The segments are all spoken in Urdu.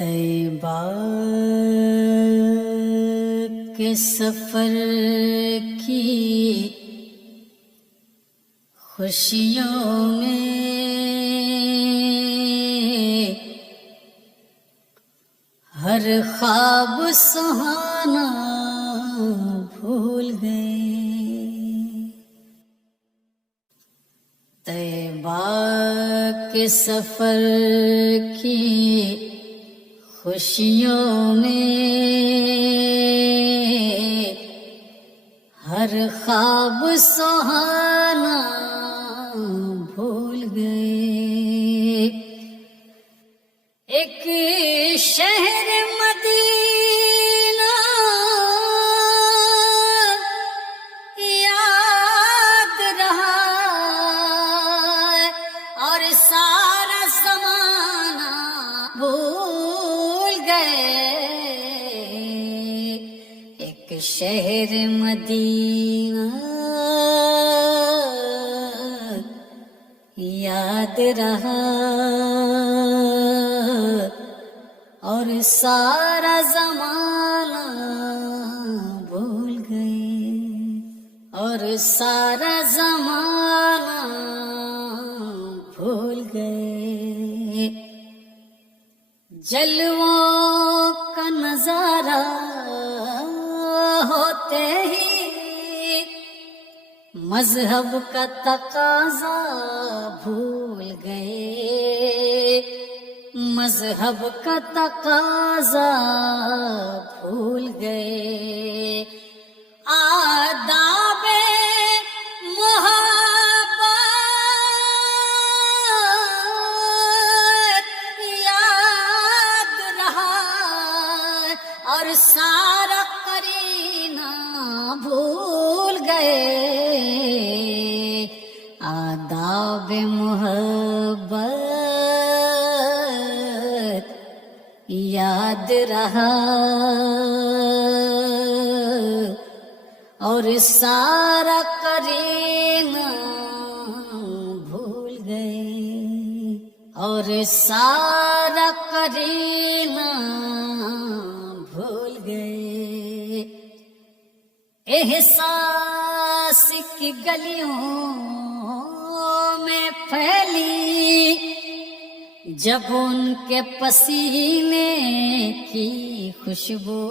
طیبہ کے سفر کی خوشیوں میں ہر خواب سہانا بھول گئے، طیبہ کے سفر کی خوشیوں میں ہر خواب سہانا بھول گئے، ایک شہر مدینہ یاد رہا اور سارا زمانہ بھول گئے، ایک شہر مدینہ یاد رہا اور سارا زمانہ بھول گئے، اور سارا زمانہ بھول گئے، جلووں کا نظارہ ہوتے ہی مذہب کا تقاضا بھول گئے، مذہب کا تقاضا بھول گئے، آداب محبت یاد رہا اور سارا قرینہ بھول گئے، آداب محبت یاد رہا اور سارا قرینہ بھول گئے، اور سارا قرینہ بھول گئے، احساس کی گلیوں میں پھیلی جب ان کے پسینے کی خوشبو،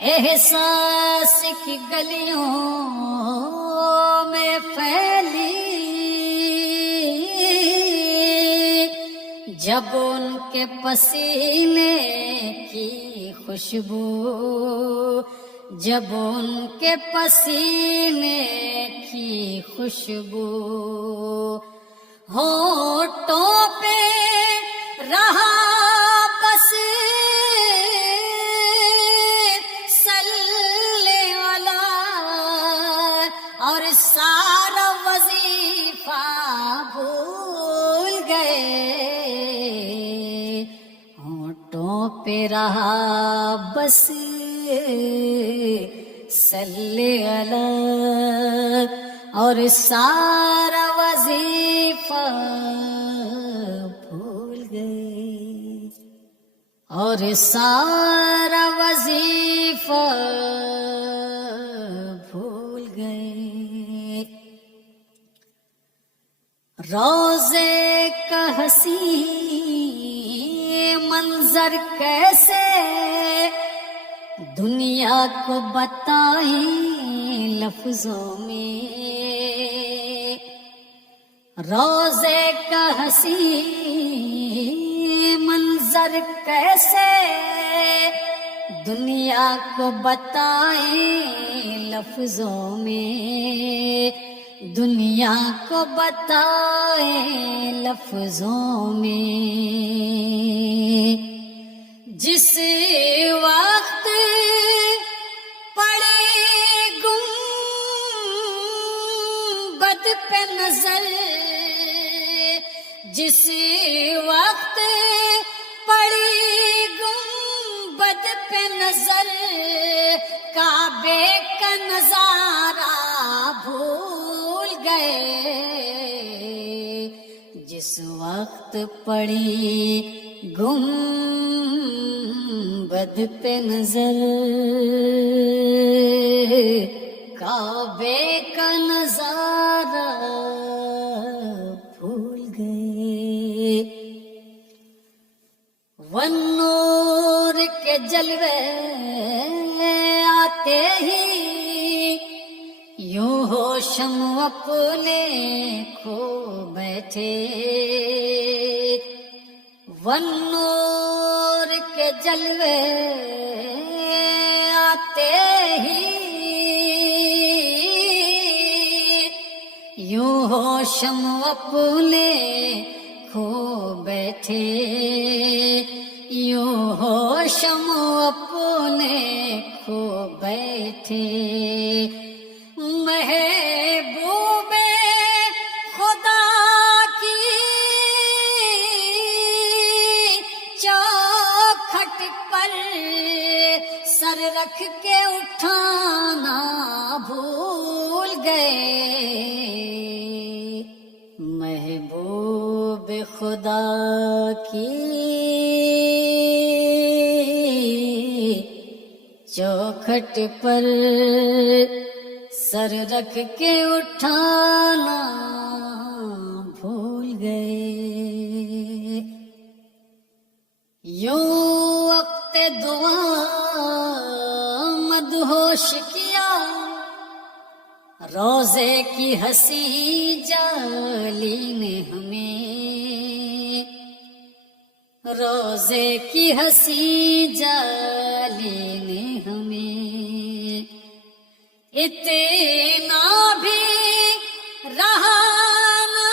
احساس کی گلیوں میں پھیلی جب ان کے پسینے کی خوشبو، جب ان کے پسینے کی خوشبو، ہونٹوں پہ رہا بس صلی علی اور سارا وظیفہ بھول گئے، ہونٹوں پہ رہا بس صلی علی اور سارا وظیفہ بھول گئے، اور سارا وظیفہ بھول گئے، روضے کا حسین منظر کیسے دنیا کو بتائیں لفظوں میں، روضے کا حسین منظر کیسے دنیا کو بتائیں لفظوں میں، دنیا کو بتائیں لفظوں میں، جس وقت پہ نظر، جس وقت پڑی گنبد پہ نظر، کعبے کا نظارہ بھول گئے، جس وقت پڑی گنبد پہ نظر کعبے کا نظارہ بھول گئے، والنور کے جلوے آتے ہی یوں ہوشم اپنے کھو بیٹھے، والنور کے جلوے آتے ہی یوں ہوشم اپنے کھو بیٹھے، یوں ہوشم اپنے کھو بیٹھے، محبوب خدا کی چوکھٹ پر سر رکھ کے اٹھانا بھول گئے، محبوب خدا کی چوکھٹ پر سر رکھ کے اٹھانا بھول گئے، یوں وقت دعا مدہوش کیا، روزے کی ہنسی جالی نے ہمیں، روزے کی ہنسی جالی نے ہمیں، اتنا بھی رہا نہ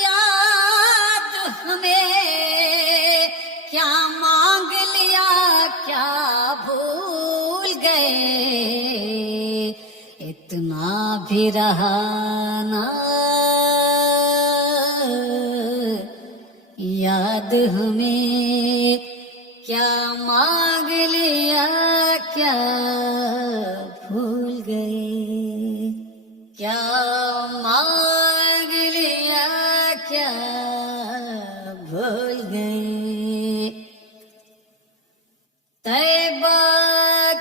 یاد ہمیں، کیا مانگ لیا کیا بھول گئے، اتنا بھی رہا نہ یاد ہمیں، کیا مانگ لیا کیا بھول گئے، کیا مانگ لیا کیا بھول گئے، طیبہ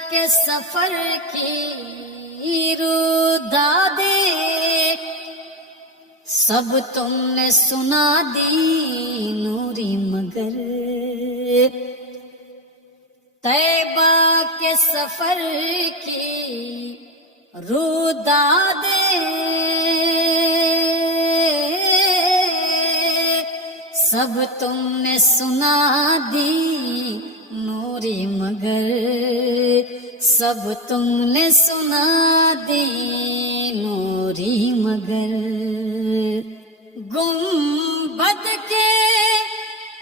کے سفر کی رودادیں سب تم نے سنا دی نوری، مگر طیبہ کے سفر کی رودادیں سب تم نے سنا دی نوری، مگر سب تم نے سنا دی نوری، مگر گنبد کے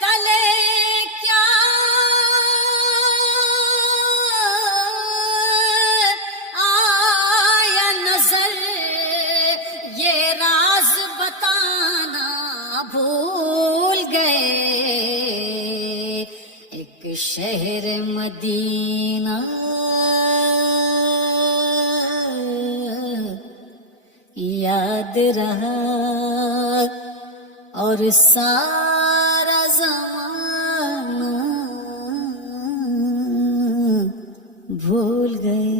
تلے کیا آیا نظر، یہ راز بتانا بھول گئے، ایک شہر مدینہ یاد رہا اور سارا زمانہ بھول گئے۔